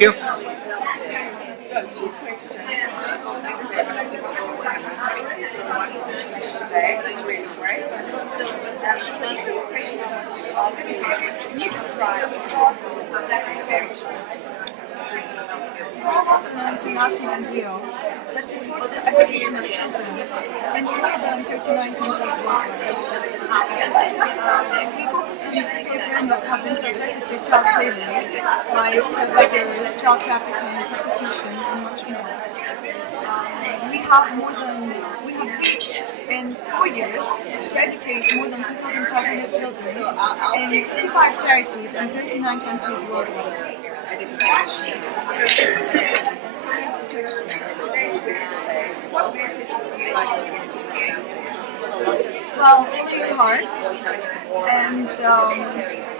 Thank you. So, two questions. Today it's really great. So, the question I want to ask you is, can you describe the process of very short? SMALLWORLD is an international NGO that supports the education of children in more than 39 countries worldwide. We focus on children that have been subjected to child slavery, like beggars, child trafficking, prostitution, and much more. We have reached in 4 years to educate more than 2,500 children in 55 charities and 39 countries worldwide. Well, follow your hearts, and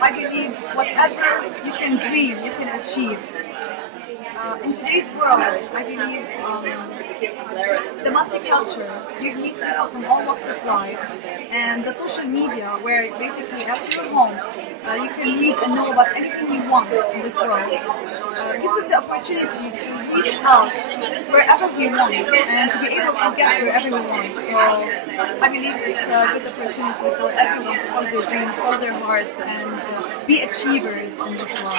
I believe whatever you can dream, you can achieve. In today's world, I believe the multicultural, you meet people from all walks of life, and the social media, where basically at your home you can read and know about anything you want in this world, gives us the opportunity to reach out wherever we want and to be able to get wherever we want. So I believe it's a good opportunity for everyone to follow their dreams, follow their hearts, and be achievers in this world.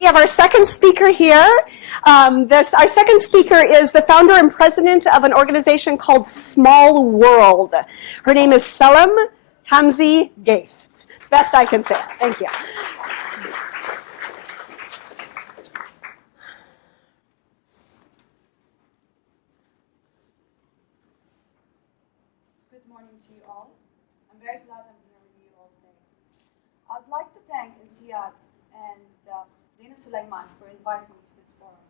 We have our second speaker here. Our second speaker is the founder and president of an organization called Small World. Her name is Salam Hamzeh Ghaith. It's the best I can say. Thank you. Good morning to you all. I'm very glad I'm here with you all today. I'd like to thank INSEAD and Sulaiman for inviting me to this forum.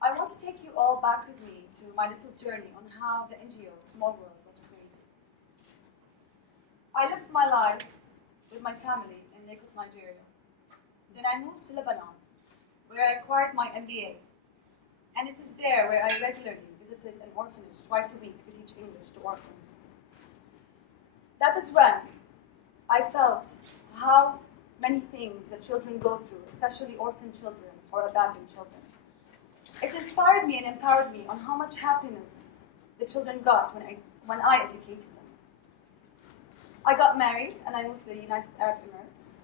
I want to take you all back with me to my little journey on how the NGO Small World was created. I lived my life with my family in Lagos, Nigeria. Then I moved to Lebanon, where I acquired my MBA. And it is there where I regularly visited an orphanage twice a week to teach English to orphans. That is when I felt how many things that children go through, especially orphan children or abandoned children. It inspired me and empowered me on how much happiness the children got when I educated them. I got married and I moved to the United Arab Emirates.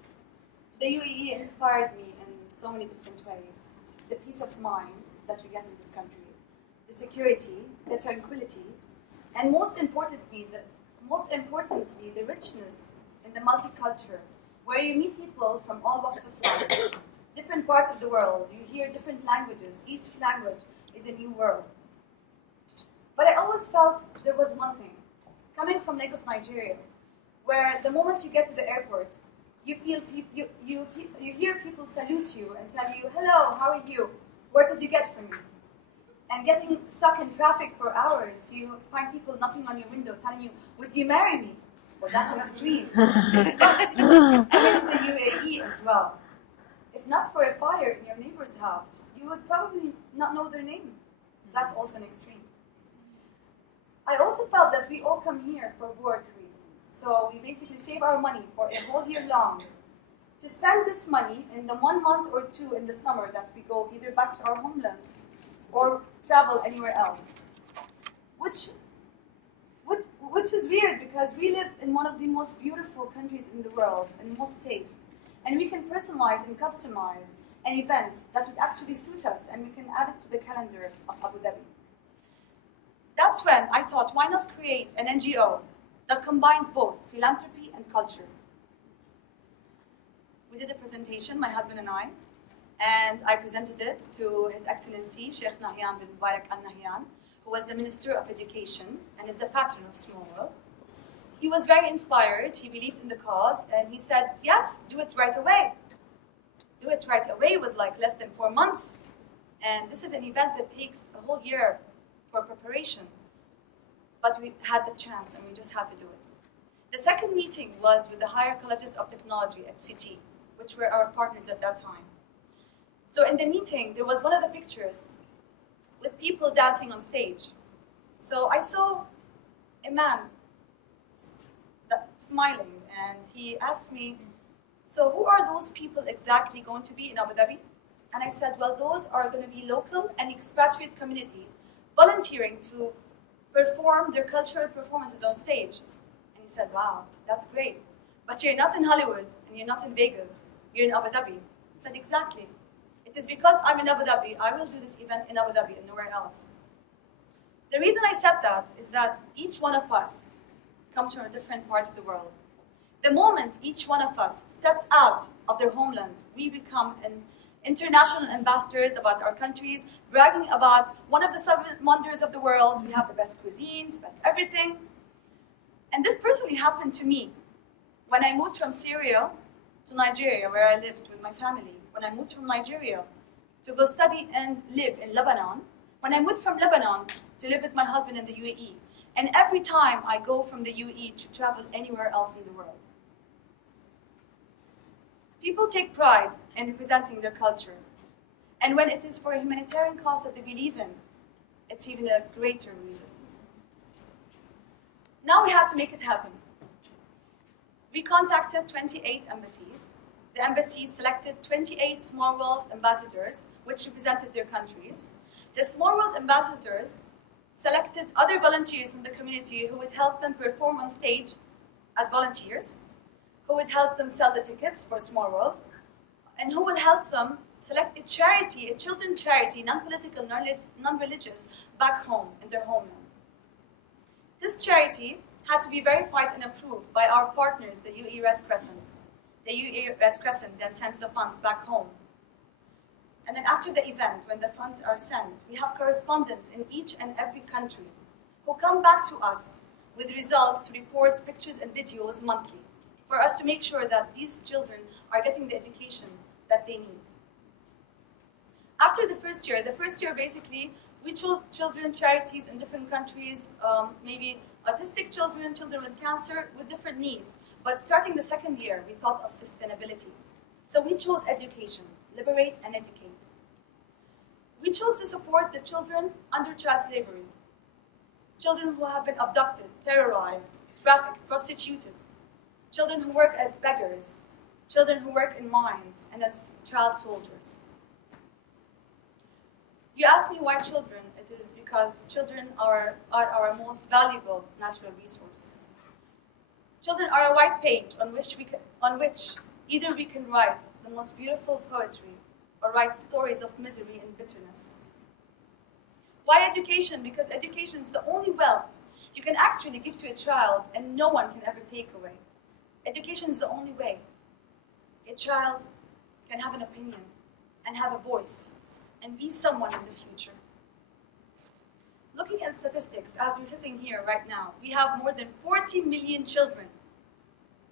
The UAE inspired me in so many different ways. The peace of mind that we get in this country, the security, the tranquility, and most importantly, the richness in the multicultural, where you meet people from all walks of life, different parts of the world. You hear different languages. Each language is a new world. But I always felt there was one thing. Coming from Lagos, Nigeria, where the moment you get to the airport, you hear people salute you and tell you, "Hello, how are you? Where did you get from me?" And getting stuck in traffic for hours, you find people knocking on your window telling you, "Would you marry me?" Well, that's an extreme. I went to the UAE as well. If not for a fire in your neighbor's house, you would probably not know their name. That's also an extreme. I also felt that we all come here for work reasons. So we basically save our money for a whole year long to spend this money in the 1 month or 2 in the summer that we go either back to our homeland or travel anywhere else. Which is weird because we live in one of the most beautiful countries in the world and most safe. And we can personalize and customize an event that would actually suit us, and we can add it to the calendar of Abu Dhabi. That's when I thought, why not create an NGO that combines both philanthropy and culture? We did a presentation, my husband and I presented it to His Excellency Sheikh Nahyan bin Mubarak Al Nahyan, who was the Minister of Education and is the patron of Small World. He was very inspired, he believed in the cause, and he said, yes, do it right away. Do it right away was like less than 4 months. And this is an event that takes a whole year for preparation. But we had the chance and we just had to do it. The second meeting was with the Higher Colleges of Technology at CT, which were our partners at that time. So in the meeting, there was one of the pictures with people dancing on stage. So I saw a man smiling, and he asked me, So who are those people exactly going to be in Abu Dhabi? And I said, well, those are going to be local and expatriate community volunteering to perform their cultural performances on stage. And he said, wow, that's great. But you're not in Hollywood and you're not in Vegas. You're in Abu Dhabi. I said, exactly. It is because I'm in Abu Dhabi, I will do this event in Abu Dhabi and nowhere else. The reason I said that is that each one of us comes from a different part of the world. The moment each one of us steps out of their homeland, we become an international ambassadors about our countries, bragging about one of the 7 wonders of the world. We have the best cuisines, best everything. And this personally happened to me when I moved from Syria to Nigeria, where I lived with my family. When I moved from Nigeria to go study and live in Lebanon. When I moved from Lebanon to live with my husband in the UAE. And every time I go from the UAE to travel anywhere else in the world. People take pride in representing their culture. And when it is for a humanitarian cause that they believe in, it's even a greater reason. Now we had to make it happen. We contacted 28 embassies. The embassies selected 28 Small World ambassadors, which represented their countries. The Small World ambassadors selected other volunteers in the community who would help them perform on stage as volunteers, who would help them sell the tickets for Small World, and who will help them select a charity, a children's charity, non-political, non-religious, back home in their homeland. This charity had to be verified and approved by our partners, the UAE Red Crescent. The UAE Red Crescent then sends the funds back home. And then after the event, when the funds are sent, we have correspondents in each and every country who come back to us with results, reports, pictures, and videos monthly for us to make sure that these children are getting the education that they need. After the first year basically, we chose children charities in different countries, maybe autistic children, children with cancer, with different needs. But starting the second year, we thought of sustainability. So we chose education, liberate and educate. We chose to support the children under child slavery, children who have been abducted, terrorized, trafficked, prostituted, children who work as beggars, children who work in mines and as child soldiers. You ask me why children? It is because children are our most valuable natural resource. Children are a white page on which either we can write the most beautiful poetry or write stories of misery and bitterness. Why education? Because education is the only wealth you can actually give to a child and no one can ever take away. Education is the only way a child can have an opinion and have a voice and be someone in the future. Looking at statistics, as we're sitting here right now, we have more than 40 million children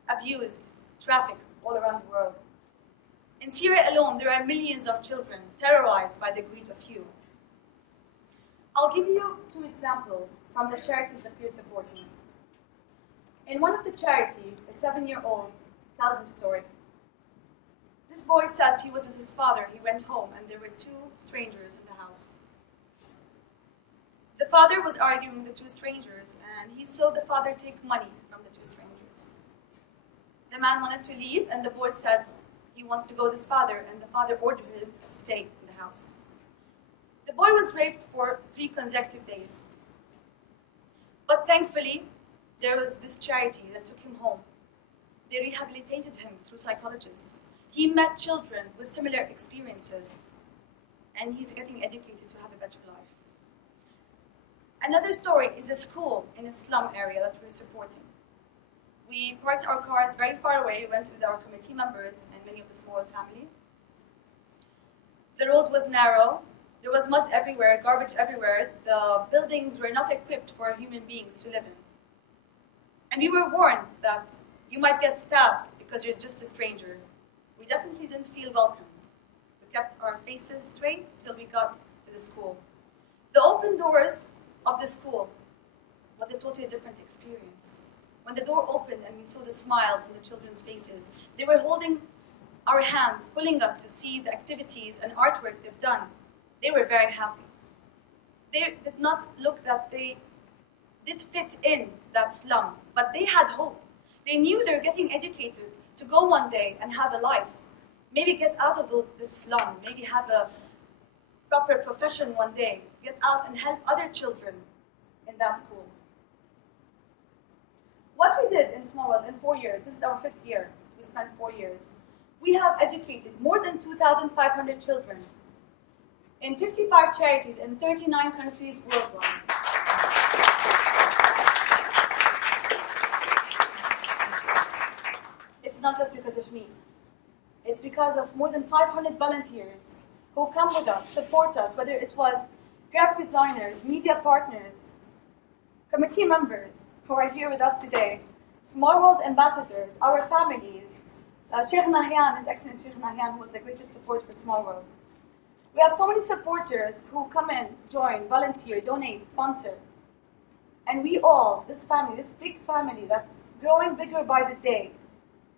abused, trafficked all around the world. In Syria alone, there are millions of children terrorized by the greed of few. I'll give you 2 examples from the charities that we're supporting. In one of the charities, a 7-year-old tells a story. This boy says he was with his father. He went home and there were 2 strangers in the house. The father was arguing with the 2 strangers and he saw the father take money from the 2 strangers. The man wanted to leave and the boy said he wants to go with his father and the father ordered him to stay in the house. The boy was raped for 3 consecutive days. But thankfully, there was this charity that took him home. They rehabilitated him through psychologists. He met children with similar experiences, and he's getting educated to have a better life. Another story is a school in a slum area that we're supporting. We parked our cars very far away, went with our committee members and many of the Small World family. The road was narrow, there was mud everywhere, garbage everywhere. The buildings were not equipped for human beings to live in. And we were warned that you might get stabbed because you're just a stranger. We definitely didn't feel welcomed. We kept our faces straight till we got to the school. The open doors of the school was a totally different experience. When the door opened and we saw the smiles on the children's faces, they were holding our hands, pulling us to see the activities and artwork they've done. They were very happy. They did not look that they did fit in that slum, but they had hope. They knew they were getting educated to go one day and have a life. Maybe get out of the slum, maybe have a proper profession one day, get out and help other children in that school. What we did in Small World in 4 years, this is our 5th year, we spent 4 years, we have educated more than 2,500 children in 55 charities in 39 countries worldwide. It's not just because of me. It's because of more than 500 volunteers who come with us, support us, whether it was graphic designers, media partners, committee members who are here with us today, Small World ambassadors, our families, Sheikh Nahyan, His Excellency Sheikh Nahyan, who was the greatest support for Small World. We have so many supporters who come in, join, volunteer, donate, sponsor. And we all, this family, this big family that's growing bigger by the day.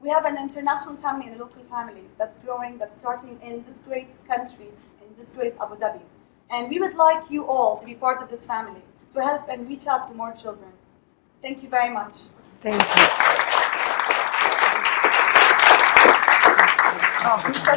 We have an international family and a local family that's growing, that's starting in this great country, in this great Abu Dhabi. And we would like you all to be part of this family, to help and reach out to more children. Thank you very much. Thank you.